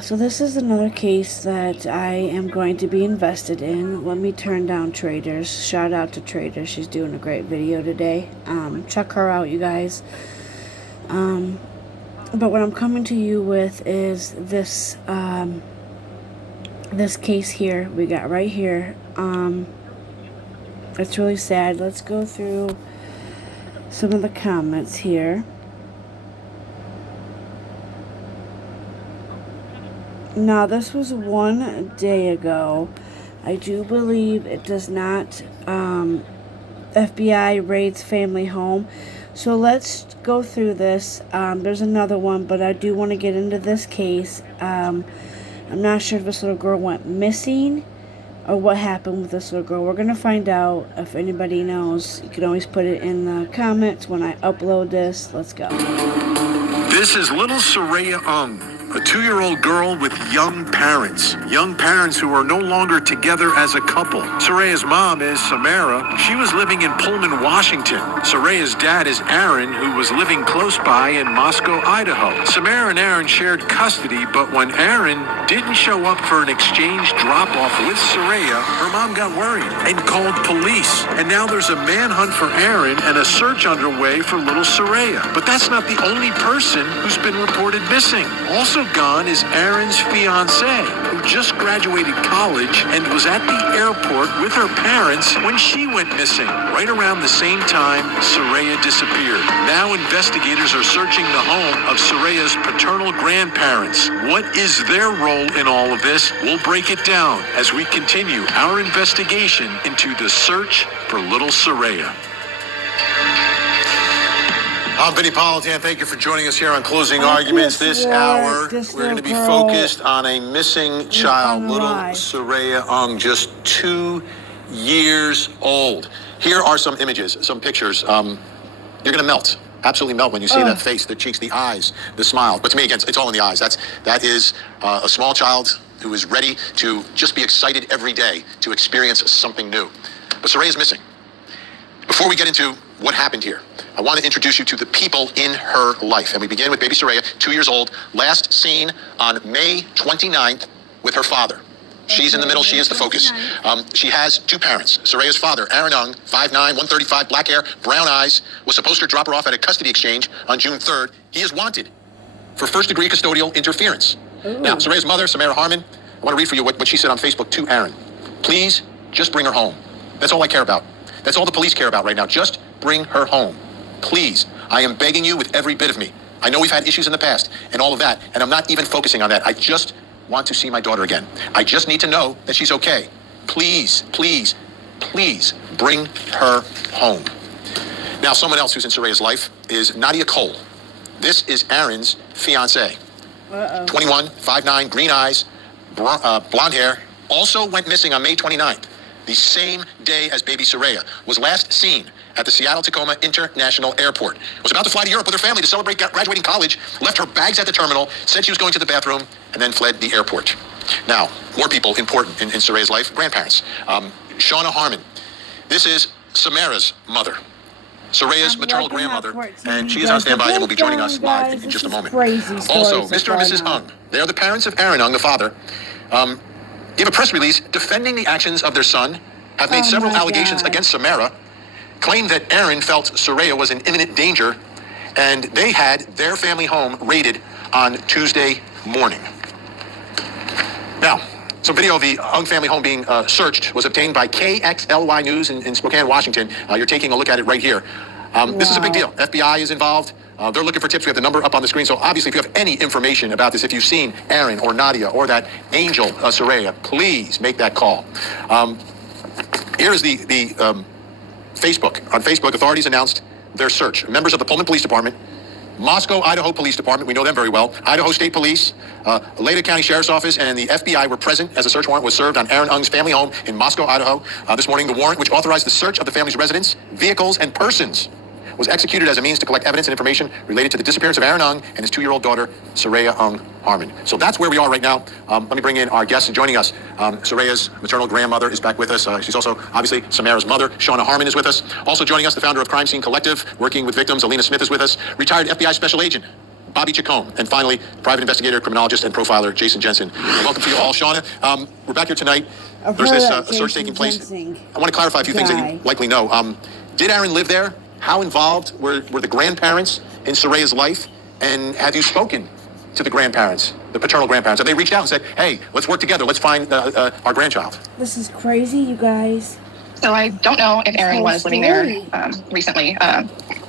So this is another case that I am going to be invested in. Let me turn down Traders. Shout out to Traders. She's doing a great video today. Check her out, you guys. But what I'm coming to you with is this this case here we got right here. It's really sad. Let's go through some of the comments here. Now, this was 1 day ago. I do believe it does not, FBI raids family home. So let's go through this. There's another one, but I do want to get into this case. I'm not sure if this little girl went missing or what happened with this little girl. We're going to find out. If anybody knows, you can always put it in the comments when I upload this. Let's go. This is little Soraya a 2-year-old girl with young parents who are no longer together as a couple. Soraya's mom is Samara. She was living in Pullman, Washington. Soraya's dad is Aaron, who was living close by in Moscow, Idaho. Samara and Aaron shared custody, but when Aaron didn't show up for an exchange drop-off with Soraya, her mom got worried and called police. And now there's a manhunt for Aaron and a search underway for little Soraya. But that's not the only person who's been reported missing. Also gone is Aaron's fiancée, who just graduated college and was at the airport with her parents when she went missing. Right around the same time, Soraya disappeared. Now investigators are searching the home of Soraya's paternal grandparents. What is their role in all of this? We'll break it down as we continue our investigation into the search for little Soraya. I'm Vinny Politan. Thank you for joining us here on Closing Arguments. This hour, we're going to be focused on a missing child, little Soraya Ung, just 2 years old. Here are some images, some pictures. You're going to melt, absolutely melt when you see that face, the cheeks, the eyes, the smile. But to me, again, it's all in the eyes. That is a small child who is ready to just be excited every day to experience something new. But Soraya is missing. Before we get into what happened here, I want to introduce you to the people in her life. And we begin with baby Soraya, 2 years old, last seen on May 29th with her father. She's in the middle. She is the focus. She has two parents. Soraya's father, Aaron Ung, 5'9", 135, black hair, brown eyes, was supposed to drop her off at a custody exchange on June 3rd. He is wanted for first-degree custodial interference. Ooh. Now, Soraya's mother, Samara Harmon, I want to read for you what she said on Facebook to Aaron. Please, just bring her home. That's all I care about. That's all the police care about right now. Just bring her home. Please, I am begging you with every bit of me. I know we've had issues in the past and all of that, and I'm not even focusing on that. I just want to see my daughter again. I just need to know that she's okay. Please, please, please bring her home. Now, someone else who's in Soraya's life is Nadia Cole. This is Aaron's fiancée. 21, 5'9", green eyes, blonde hair, also went missing on May 29th. The same day as baby Soraya, was last seen at the Seattle-Tacoma International Airport. Was about to fly to Europe with her family to celebrate graduating college, left her bags at the terminal, said she was going to the bathroom, and then fled the airport. Now, more people important in Soraya's life, grandparents. Shauna Harmon. This is Samara's mother, Soraya's maternal grandmother, and she is on standby and will be joining us live in just a moment. Also, Mr. and Mrs. Ung. They are the parents of Aaron Ung, the father. Gave a press release defending the actions of their son, have made several allegations against Samara, claimed that Aaron felt Soraya was in imminent danger, and they had their family home raided on Tuesday morning. Now, some video of the Ung family home being searched was obtained by KXLY News in Spokane, Washington. You're taking a look at it right here. This is a big deal. FBI is involved. They're looking for tips. We have the number up on the screen. So obviously, if you have any information about this, if you've seen Aaron or Nadia or that angel Soraya, please make that call. Here is the Facebook. On Facebook, authorities announced their search. Members of the Pullman Police Department, Moscow, Idaho Police Department, we know them very well, Idaho State Police, Leda County Sheriff's Office, and the FBI were present as a search warrant was served on Aaron Ung's family home in Moscow, Idaho. This morning, the warrant, which authorized the search of the family's residence, vehicles, and persons, was executed as a means to collect evidence and information related to the disappearance of Aaron Ung and his 2-year-old daughter, Soraya Ung Harmon. So that's where we are right now. Let me bring in our guests joining us. Soraya's maternal grandmother is back with us. She's also, obviously, Samara's mother, Shauna Harmon, is with us. Also joining us, the founder of Crime Scene Collective, working with victims, Alina Smith, is with us. Retired FBI Special Agent Bobby Chacon, and finally, private investigator, criminologist, and profiler Jason Jensen. Welcome to you all. Shauna, we're back here tonight. There's this search taking place. I want to clarify a few things that you likely know. Did Aaron live there? How involved were the grandparents in Soraya's life? And have you spoken to the grandparents, the paternal grandparents? Have they reached out and said, hey, let's work together, let's find our grandchild? This is crazy, you guys. So I don't know if Aaron was living there recently.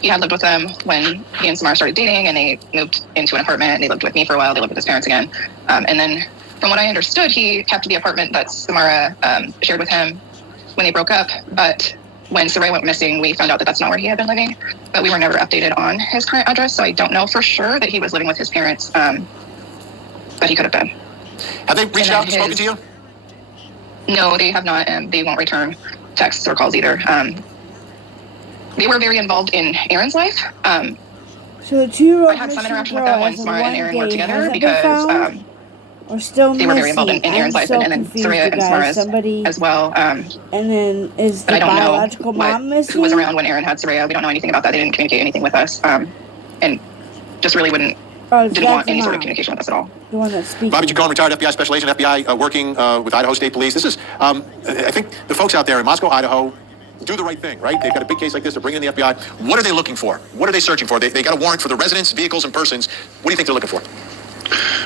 He had lived with them when he and Samara started dating, and they moved into an apartment, and they lived with me for a while. They lived with his parents again. And then from what I understood, he kept the apartment that Samara shared with him when they broke up. But when Soraya went missing, we found out that that's not where he had been living. But we were never updated on his current address, so I don't know for sure that he was living with his parents, but he could have been. Have they reached out and spoken to you? No, they have not, and they won't return texts or calls either. They were very involved in Aaron's life. So the 2-year-old I had some interaction with them when Samara and Aaron worked together because or still they were very involved in Aaron's life, and then Soraya and Samara's as well. And then is the biological mom missing? Who was around when Aaron had Soraya? We don't know anything about that. They didn't communicate anything with us, and just really didn't want any sort of communication with us at all. The one that's speaking. Bobby Chacon, retired FBI special agent, FBI working with Idaho State Police. This is, I think the folks out there in Moscow, Idaho, do the right thing, right? They've got a big case like this. They're bringing in the FBI. What are they looking for? What are they searching for? They got a warrant for the residents, vehicles, and persons. What do you think they're looking for?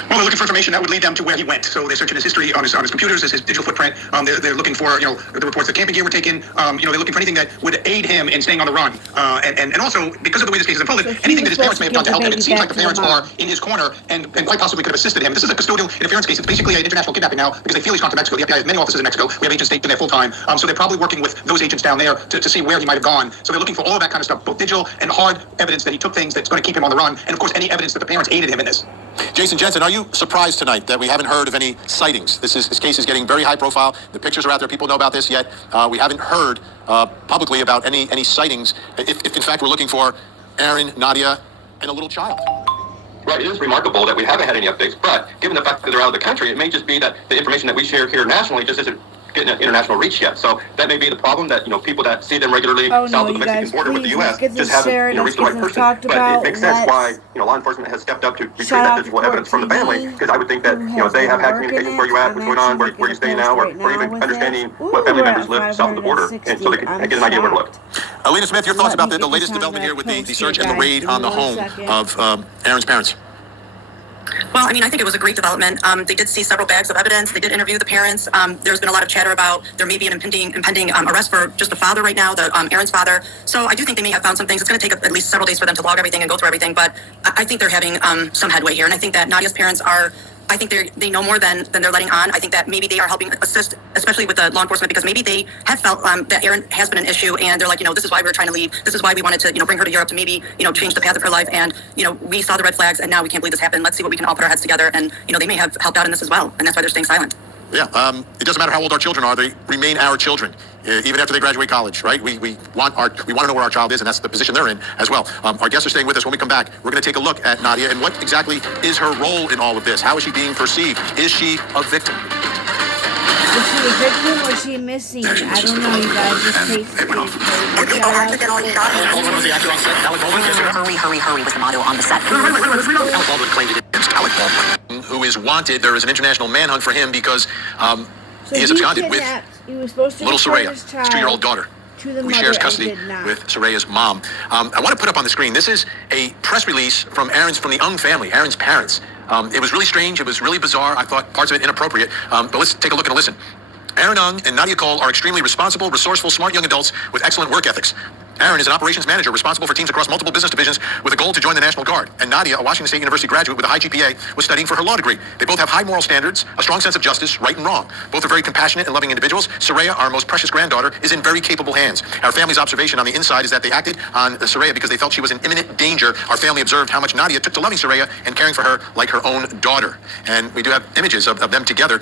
Well, they're looking for information that would lead them to where he went. So they're searching his history on his computers, his digital footprint. They're looking for, the reports that camping gear were taken. They're looking for anything that would aid him in staying on the run. And also, because of the way this case is unfolded, anything that his parents may have done to help him, it seems like the parents are in his corner and quite possibly could have assisted him. This is a custodial interference case. It's basically an international kidnapping now because they feel he's gone to Mexico. The FBI has many offices in Mexico. We have agents stationed there full time. So they're probably working with those agents down there to see where he might have gone. So they're looking for all of that kind of stuff, both digital and hard evidence that he took things that's going to keep him on the run. And of course, any evidence that the parents aided him in this. Jason Jensen, are you surprised tonight that we haven't heard of any sightings? This case is getting very high profile. The pictures are out there. People know about this, yet we haven't heard publicly about any sightings. If in fact we're looking for Aaron, Nadia, and a little child. Right, it is remarkable that we haven't had any updates, but given the fact that they're out of the country, it may just be that the information that we share here nationally just isn't getting an international reach yet. So that may be the problem, that people that see them regularly south of the Mexican border with the U.S. just haven't reached the right person. But it makes sense why law enforcement has stepped up to retrieve that digital evidence from the family, because I would think that they have had communications where you at, what's going on, where you stay now, or even understanding what family members live south of the border, and so they can get an idea where to look. Alina Smith, your thoughts about the latest development here with the search and the raid on the home of Aaron's parents? Well, I mean, I think it was a great development. They did see several bags of evidence. They did interview the parents. There's been a lot of chatter about there may be an impending arrest for just the father right now, Aaron's father. So I do think they may have found some things. It's going to take at least several days for them to log everything and go through everything. But I think they're having some headway here. And I think that Nadia's parents are, I think they know more than they're letting on. I think that maybe they are helping assist, especially with the law enforcement, because maybe they have felt that Aaron has been an issue, and they're like, this is why we were trying to leave. This is why we wanted to, bring her to Europe to maybe, change the path of her life. And, we saw the red flags, and now we can't believe this happened. Let's see what we can all put our heads together. And, they may have helped out in this as well. And that's why they're staying silent. Yeah, it doesn't matter how old our children are; they remain our children, even after they graduate college, right? We want to know where our child is, and that's the position they're in as well. Our guests are staying with us. When we come back, we're going to take a look at Nadia and what exactly is her role in all of this. How is she being perceived? Is she a victim? Is she a victim or is she missing? I don't know, you guys. This case is Hurry was the motto on the set. Alec Baldwin claimed it against Alec Baldwin, who is wanted. There is an international manhunt for him because he is absconded with little Soraya, his 2-year-old daughter, who shares custody with Soraya's mom. I want to put up on the screen, this is a press release from the Ung family, Aaron's parents. It was really strange. It was really bizarre. I thought parts of it inappropriate. But let's take a look and listen. Aaron Ung and Nadia Cole are extremely responsible, resourceful, smart young adults with excellent work ethics. Aaron is an operations manager responsible for teams across multiple business divisions with a goal to join the National Guard. And Nadia, a Washington State University graduate with a high GPA, was studying for her law degree. They both have high moral standards, a strong sense of justice, right and wrong. Both are very compassionate and loving individuals. Soraya, our most precious granddaughter, is in very capable hands. Our family's observation on the inside is that they acted on Soraya because they felt she was in imminent danger. Our family observed how much Nadia took to loving Soraya and caring for her like her own daughter. And we do have images of them together.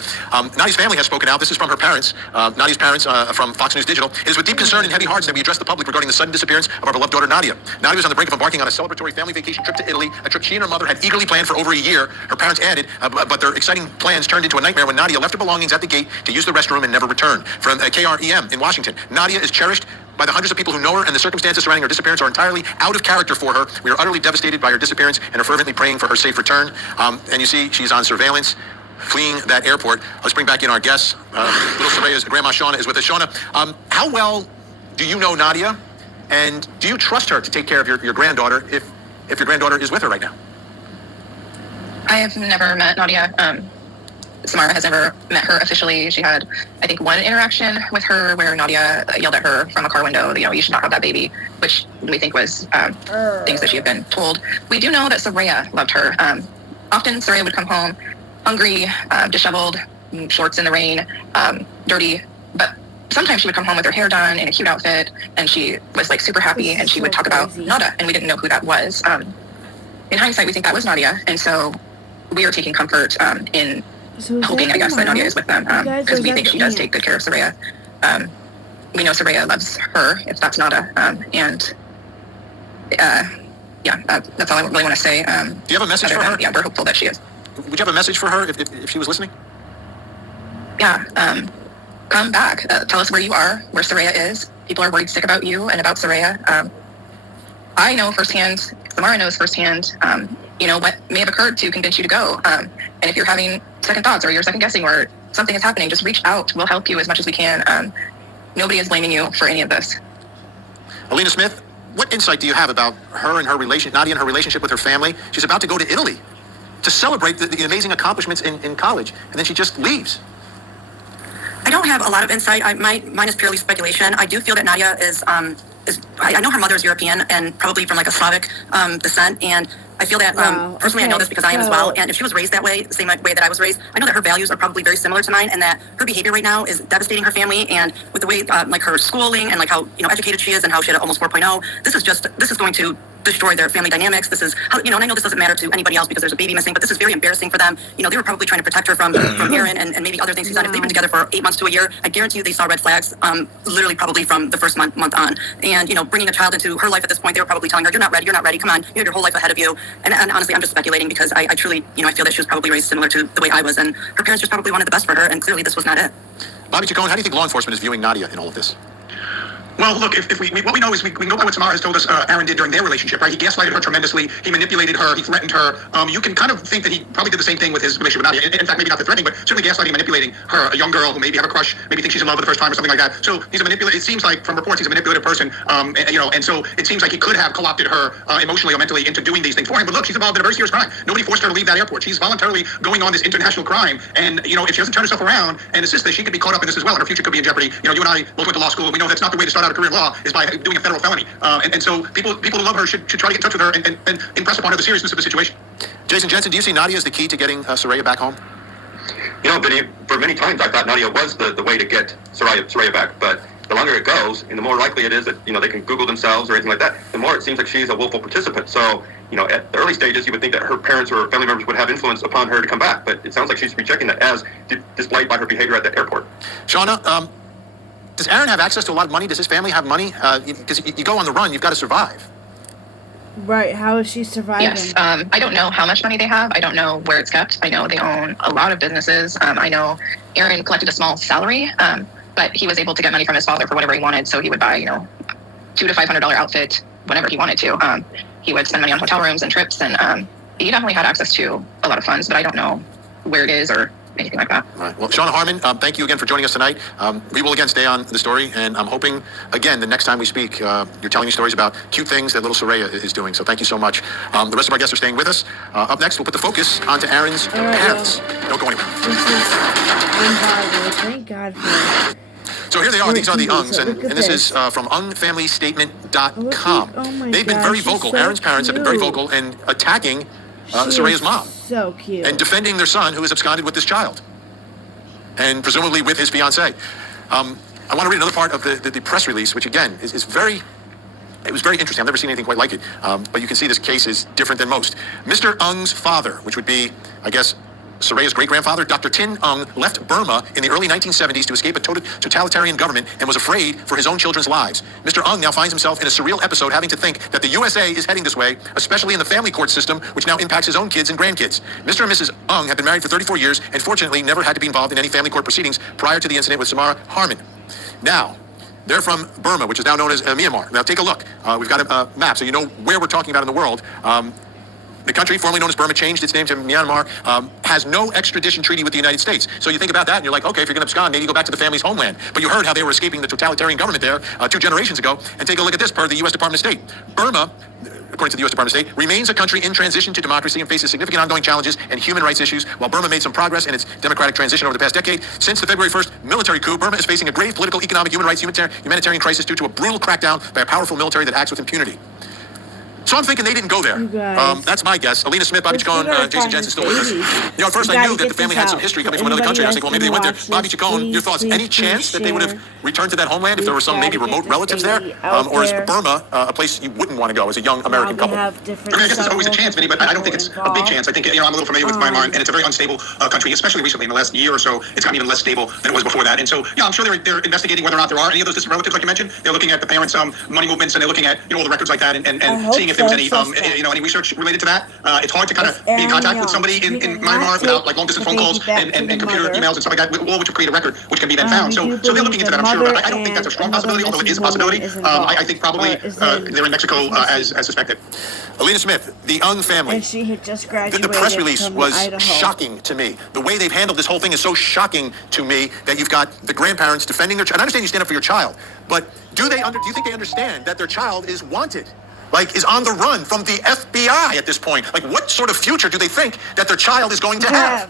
Nadia's family has spoken out. This is from her parents, Nadia's parents from Fox News Digital. It is with deep concern and heavy hearts that we address the public regarding the sudden disappearance of our beloved daughter Nadia. Nadia was on the brink of embarking on a celebratory family vacation trip to Italy, a trip she and her mother had eagerly planned for over a year. Her parents added, but their exciting plans turned into a nightmare when Nadia left her belongings at the gate to use the restroom and never returned. From KREM in Washington, Nadia is cherished by the hundreds of people who know her, and the circumstances surrounding her disappearance are entirely out of character for her. We are utterly devastated by her disappearance and are fervently praying for her safe return. And you see, she's on surveillance, fleeing that airport. Let's bring back in our guests. Little Soraya's grandma, Shauna, is with us. Shauna, how well do you know Nadia, and do you trust her to take care of your granddaughter if your granddaughter is with her right now? I have never met Nadia. Samara has never met her officially. She had, I think, one interaction with her where Nadia yelled at her from a car window, you should not have that baby, which we think was things that she had been told. We do know that Soraya loved her. Often Soraya would come home hungry, disheveled, shorts in the rain, dirty, but sometimes she would come home with her hair done in a cute outfit, and she was like super happy, and she would talk about Nada, and we didn't know who that was. In hindsight, we think that was Nadia, and so we are taking comfort in hoping, I guess, that Nadia is with them, because we think she does take good care of Soraya. We know Soraya loves her, if that's Nada, that's all I really want to say. Do you have a message for her? Yeah, we're hopeful that she is. Would you have a message for her if she was listening? Yeah, come back. Tell us where you are, where Soraya is. People are worried sick about you and about Soraya. I know firsthand, Samara knows firsthand, what may have occurred to convince you to go. And if you're having second thoughts or you're second guessing or something is happening, just reach out. We'll help you as much as we can. Nobody is blaming you for any of this. Alina Smith, what insight do you have about her and Nadia and her relationship with her family? She's about to go to Italy to celebrate the amazing accomplishments in college, and then she just leaves. I don't have a lot of insight. Mine is purely speculation. I do feel that Nadia is I know her mother is European and probably from like a Slavic descent, and I feel that personally I know this because I am as well, and if she was raised that way, the same way that I was raised, I know that her values are probably very similar to mine, and that her behavior right now is devastating her family, and with the way like her schooling and like how educated she is and how she had almost 4.0, this is going to destroy their family dynamics. This is how, and I know this doesn't matter to anybody else because there's a baby missing, but this is very embarrassing for them. They were probably trying to protect her from Aaron and maybe other things he's done. If they've been together for 8 months to a year, I guarantee you they saw red flags literally probably from the first month on. And bringing a child into her life at this point, they were probably telling her, you're not ready, come on, you have your whole life ahead of you. And honestly, I'm just speculating because I truly, I feel that she was probably raised similar to the way I was, and her parents just probably wanted the best for her, and clearly this was not it. Bobby Chacon, how do you think law enforcement is viewing Nadia in all of this? Well, look, if we what we know is we can go by what Samara has told us Aaron did during their relationship, right? He gaslighted her tremendously. He manipulated her. He threatened her. You can kind of think that he probably did the same thing with his relationship with Nadia. In fact, maybe not the threatening, but certainly gaslighting and manipulating her, a young girl who maybe have a crush, maybe thinks she's in love for the first time or something like that. So he's a manipulator. It seems like from reports he's a manipulative person, and so it seems like he could have co-opted her emotionally or mentally into doing these things for him. But look, she's involved in a very serious crime. Nobody forced her to leave that airport. She's voluntarily going on this international crime, and if she doesn't turn herself around and assist this, she could be caught up in this as well, and her future could be in jeopardy. You and I both went to law school, and we know that's not the way to start out a career in law, is by doing a federal felony. And so people who love her should try to get in touch with her and impress upon her the seriousness of the situation. Jason Jensen, do you see Nadia as the key to getting Soraya back home? Vinny, for many times I thought Nadia was the way to get Soraya back, but the longer it goes, and the more likely it is that, they can Google themselves or anything like that, the more it seems like she's a willful participant. So, at the early stages, you would think that her parents or family members would have influence upon her to come back, but it sounds like she's rejecting that as displayed by her behavior at the airport. Shauna, does Aaron have access to a lot of money? Does his family have money? Because you go on the run, you've got to survive. Right. How is she surviving? Yes. I don't know how much money they have. I don't know where it's kept. I know they own a lot of businesses. I know Aaron collected a small salary, but he was able to get money from his father for whatever he wanted. So he would buy, $200 to $500 outfit whenever he wanted to. He would spend money on hotel rooms and trips, and he definitely had access to a lot of funds, but I don't know where it is or anything like that. All right. Well, Shauna Harmon, thank you again for joining us tonight. We will again stay on the story, and I'm hoping, again, the next time we speak, you're telling me stories about cute things that little Soraya is doing. So thank you so much. The rest of our guests are staying with us. Up next, we'll put the focus onto Aaron's parents. Don't go anywhere. This is unbelievable. Thank God for it. So here they are. These are the Ungs, and this is from ungfamilystatement.com. They've been very vocal. So Aaron's parents have been very vocal in attacking Soraya's mom. So cute. And defending their son who has absconded with this child. And presumably with his fiancée. I want to read another part of the press release, which again is very... It was very interesting. I've never seen anything quite like it. But you can see this case is different than most. Mr. Ung's father, which would be, I guess, Soraya's great-grandfather, Dr. Tin Ung, left Burma in the early 1970s to escape a totalitarian government and was afraid for his own children's lives. Mr. Ung now finds himself in a surreal episode having to think that the USA is heading this way, especially in the family court system, which now impacts his own kids and grandkids. Mr. and Mrs. Ung have been married for 34 years and fortunately never had to be involved in any family court proceedings prior to the incident with Samara Harmon. Now, They're from Burma, which is now known as Myanmar. Now take a look. We've got a map, so you know where we're talking about in the world. The country, formerly known as Burma, changed its name to Myanmar, has no extradition treaty with the United States. So you think about that and you're like, okay, if you're going to abscond, maybe go back to the family's homeland. But you heard how they were escaping the totalitarian government there 2 generations ago. And take a look at this per the U.S. Department of State. Burma, according to the U.S. Department of State, remains a country in transition to democracy and faces significant ongoing challenges and human rights issues. While Burma made some progress in its democratic transition over the past decade, since the February 1st military coup, Burma is facing a grave political, economic, human rights, humanitarian crisis due to a brutal crackdown by a powerful military that acts with impunity. So I'm thinking they didn't go there. That's my guess. Alina Smith, Bobby Chacon, Jason Jensen still with us. You know, at first I knew that the family had some history coming from another country. I was like, well, maybe they went there. Bobby Chacon, your thoughts? Any chance that they would have returned to that homeland if there were some maybe remote relatives there? Or is Burma a place you wouldn't want to go as a young American couple? I mean, I guess there's always a chance, Vinny, but I don't think it's a big chance. I think, I'm a little familiar with Myanmar, and it's a very unstable country, especially recently in the last year or so. It's gotten even less stable than it was before that. And so, I'm sure they're investigating whether or not there are any of those distant relatives, like you mentioned. They're looking at the parents' money movements, and they're looking at all the records like that, and seeing if there was any any research related to that. It's hard to kind of be in contact with somebody in Myanmar without like long distance phone calls and computer emails and stuff like that, all which would create a record which can be then found. So they're looking into that, I'm sure. But I don't think that's a strong possibility, although it is a possibility. I think probably they're in Mexico as suspected. Alina Smith, the Ung family. And she had just graduated. The press release was Idaho. shocking to me. The way they've handled this whole thing is so shocking to me that you've got the grandparents defending their child. I understand you stand up for your child, but do you think they understand that their child is wanted? Like, is on the run from the FBI at this point? Like, what sort of future do they think that their child is going to have?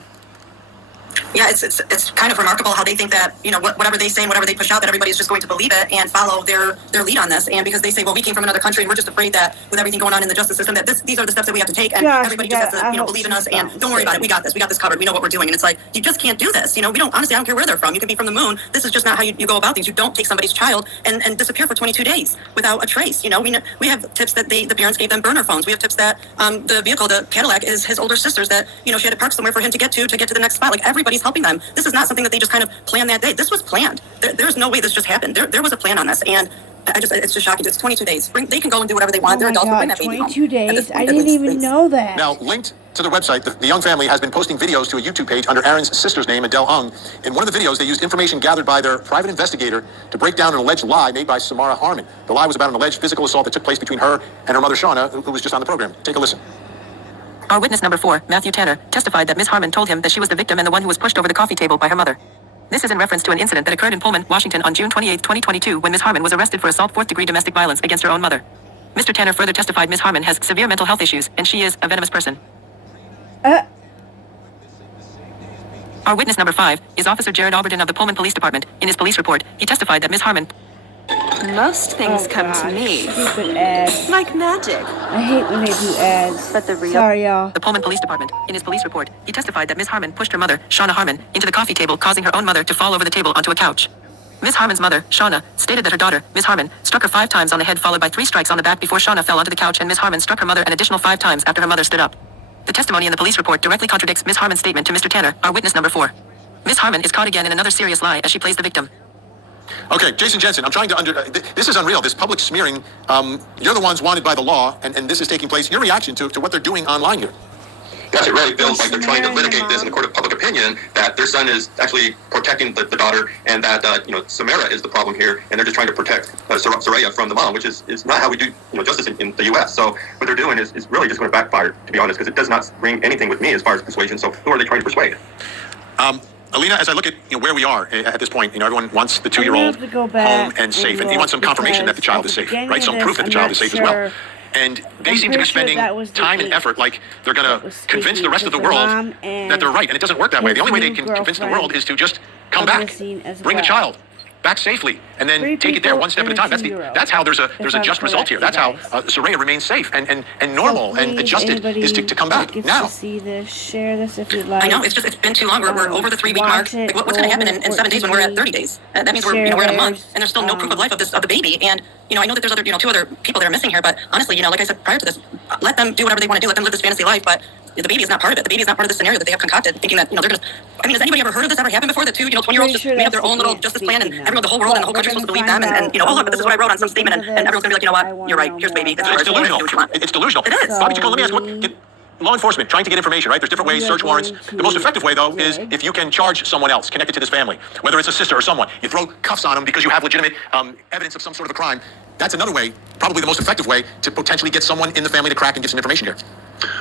Yeah, it's kind of remarkable how they think that, whatever they say and whatever they push out, that everybody's just going to believe it and follow their lead on this. And because they say, well, we came from another country and we're just afraid that with everything going on in the justice system, that these are the steps that we have to take, and everybody just has to, believe in us and don't worry about it. We got this covered. We know what we're doing. And it's like, you just can't do this. We don't, honestly, I don't care where they're from. You can be from the moon. This is just not how you go about things. You don't take somebody's child and disappear for 22 days without a trace. We have tips that the parents gave them burner phones. We have tips that the vehicle, the Cadillac, is his older sister's, that, she had to park somewhere for him to get to the next spot. Like, everybody's helping them. This is not something that they just kind of planned that day. This was planned. There's no way this just happened. There was a plan on this, and it's just shocking. It's 22 days. They can go and do whatever they want. They're adults. Bring that baby home. 22 days. I didn't even know that. Now, linked to the website, the Young family has been posting videos to a YouTube page under Aaron's sister's name, Adele Ung. In one of the videos, they used information gathered by their private investigator to break down an alleged lie made by Samara Harmon. The lie was about an alleged physical assault that took place between her and her mother, Shauna, who was just on the program. Take a listen. Our witness number 4, Matthew Tanner, testified that Ms. Harmon told him that she was the victim and the one who was pushed over the coffee table by her mother. This is in reference to an incident that occurred in Pullman, Washington on June 28, 2022, when Ms. Harmon was arrested for assault 4th-degree domestic violence against her own mother. Mr. Tanner further testified Ms. Harmon has severe mental health issues, and she is a venomous person. Our witness number 5 is Officer Jared Alberton of the Pullman Police Department. In his police report, he testified that Ms. Harmon... Most things come to me Stupid ads. like magic. I hate when they do ads. But the real... Sorry, y'all. The Pullman Police Department. In his police report, he testified that Ms. Harmon pushed her mother, Shauna Harmon, into the coffee table, causing her own mother to fall over the table onto a couch. Ms. Harmon's mother, Shauna, stated that her daughter, Ms. Harmon, struck her 5 times on the head, followed by 3 strikes on the back before Shauna fell onto the couch, and Ms. Harmon struck her mother an additional 5 times after her mother stood up. The testimony in the police report directly contradicts Ms. Harmon's statement to Mr. Tanner, our witness number 4. Ms. Harmon is caught again in another serious lie as she plays the victim. Okay, Jason Jensen, I'm trying to this is unreal, this public smearing. You're the ones wanted by the law, and this is taking place. Your reaction to what they're doing online here? Yes, it really feels like they're trying to litigate this in the court of public opinion, that their son is actually protecting the daughter, and that Samara is the problem here, and they're just trying to protect Soraya from the mom, which is not how we do justice in the U.S. So what they're doing is really just going to backfire, to be honest, because it does not bring anything with me as far as persuasion. So who are they trying to persuade? Alina, as I look at where we are at this point, everyone wants the 2-year-old home and safe, and you want some confirmation that the child is safe, right? Some proof that the child is safe as well. And they seem to be spending time and effort like they're going to convince the rest of the world that they're right, and it doesn't work that way. The only way they can convince the world is to just come back, bring the child back safely, and then take it there one step at a time. That's how there's a just result here. That's how Soraya remains safe and normal and adjusted is to come back now. See this, share this if you'd like. I know, it's been too long. We're over the 3-week mark. Like, what's going to happen in 7 days when we're at 30 days? That means we're at a month, and there's still no proof of life of the baby. And I know that there's 2 other people that are missing here, but honestly, like I said prior to this, let them do whatever they want to do. Let them live this fantasy life, but the baby is not part of it. The baby is not part of the scenario that they have concocted, thinking that they're going to. I mean, has anybody ever heard of this ever happen before? That 20-year-olds just made up their own little justice plan, and everyone, the whole world and the whole country is supposed to believe them, and oh look, this is what I wrote on some statement, and everyone's going to be like, you know what, you're right. Here's baby. It's delusional. It's delusional. It is. Bobby Chacon, let me ask, law enforcement trying to get information, right? There's different ways, search warrants. The most effective way, though, is if you can charge someone else connected to this family, whether it's a sister or someone. You throw cuffs on them because you have legitimate evidence of some sort of a crime. That's another way, probably the most effective way, to potentially get someone in the family to crack and give some information here.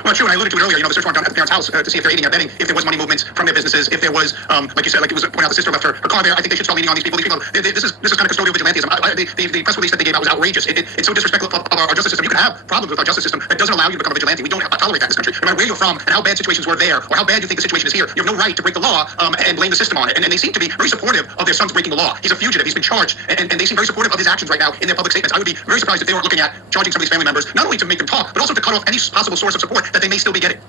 Well, true, and I alluded to it earlier. The search warrant done at the parents' house to see if they're aiding or abetting, if there was money movements from their businesses, if there was, like you said, like it was pointed out, the sister left her car there. I think they should start leaning on these people. This is kind of custodial vigilantism. The press release that they gave out was outrageous. It's so disrespectful of our justice system. You can have problems with our justice system that doesn't allow you to become a vigilante. We don't tolerate that in this country. No matter where you're from and how bad situations were there, or how bad you think the situation is here, you have no right to break the law and blame the system on it. And they seem to be very supportive of their son's breaking the law. He's a fugitive. He's been charged, and they seem very supportive of his actions right now in their public statements. I would be very surprised if they weren't looking at charging some of these family members, not only to make them talk, but also to cut off any possible source of support that they may still be getting.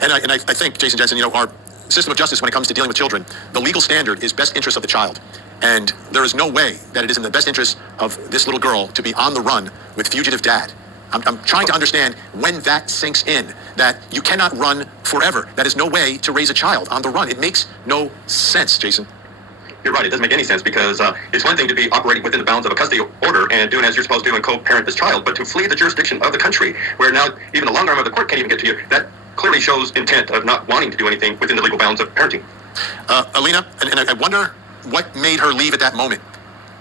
And I think, Jason Jensen, our system of justice when it comes to dealing with children, the legal standard is best interest of the child. And there is no way that it is in the best interest of this little girl to be on the run with fugitive dad. I'm trying to understand when that sinks in, that you cannot run forever. That is no way to raise a child on the run. It makes no sense, Jason. You're right. It doesn't make any sense because it's one thing to be operating within the bounds of a custody order and doing as you're supposed to do and co-parent this child, but to flee the jurisdiction of the country where now even the long arm of the court can't even get to you, that clearly shows intent of not wanting to do anything within the legal bounds of parenting. Alina, and I wonder what made her leave at that moment.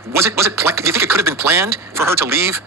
Do you think it could have been planned for her to leave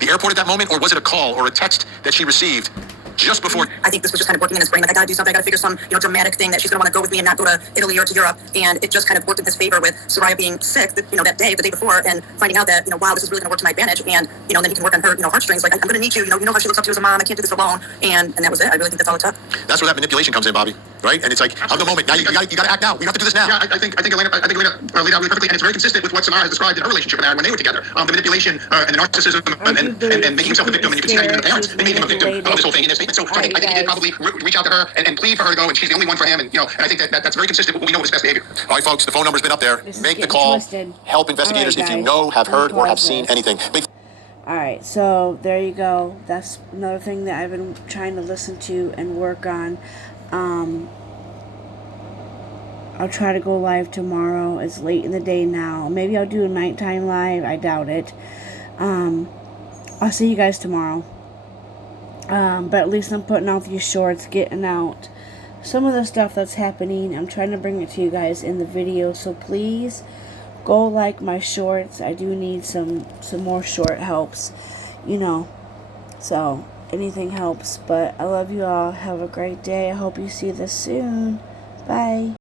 the airport at that moment, or was it a call or a text that she received just before? I think this was just kind of working in his brain. Like, I gotta do something. I gotta figure some, dramatic thing that she's gonna want to go with me and not go to Italy or to Europe. And it just kind of worked in his favor with Soraya being sick, that day, the day before, and finding out that, wow, this is really gonna work to my advantage. And, then he can work on her, heartstrings. Like, I'm gonna need you. You know how she looks up to you as a mom. I can't do this alone. And that was it. I really think that's all it took. That's where that manipulation comes in, Bobby. Right? And it's like, of the moment, now you gotta act now. We have to do this now. Yeah, I think Elena laid out really perfectly, and it's very consistent with what Samara has described in her relationship with Aaron when they were together. The manipulation and the narcissism and making himself a victim, and you can see that even the parents, they made him a victim of this whole thing in their statement. So I think he did probably reach out to her and plead for her to go, and she's the only one for him, and I think that's very consistent with what we know is best behavior. All right, folks, the phone number's been up there. Make the call. Help investigators if you know, have heard, or have seen anything. Alright, so there you go. That's another thing that I've been trying to listen to and work on. I'll try to go live tomorrow. It's late in the day now. Maybe I'll do a nighttime live. I doubt it. I'll see you guys tomorrow. But at least I'm putting out these shorts, getting out some of the stuff that's happening. I'm trying to bring it to you guys in the video. So please go like my shorts. I do need some more short helps. So anything helps. But I love you all. Have a great day. I hope you see this soon. Bye.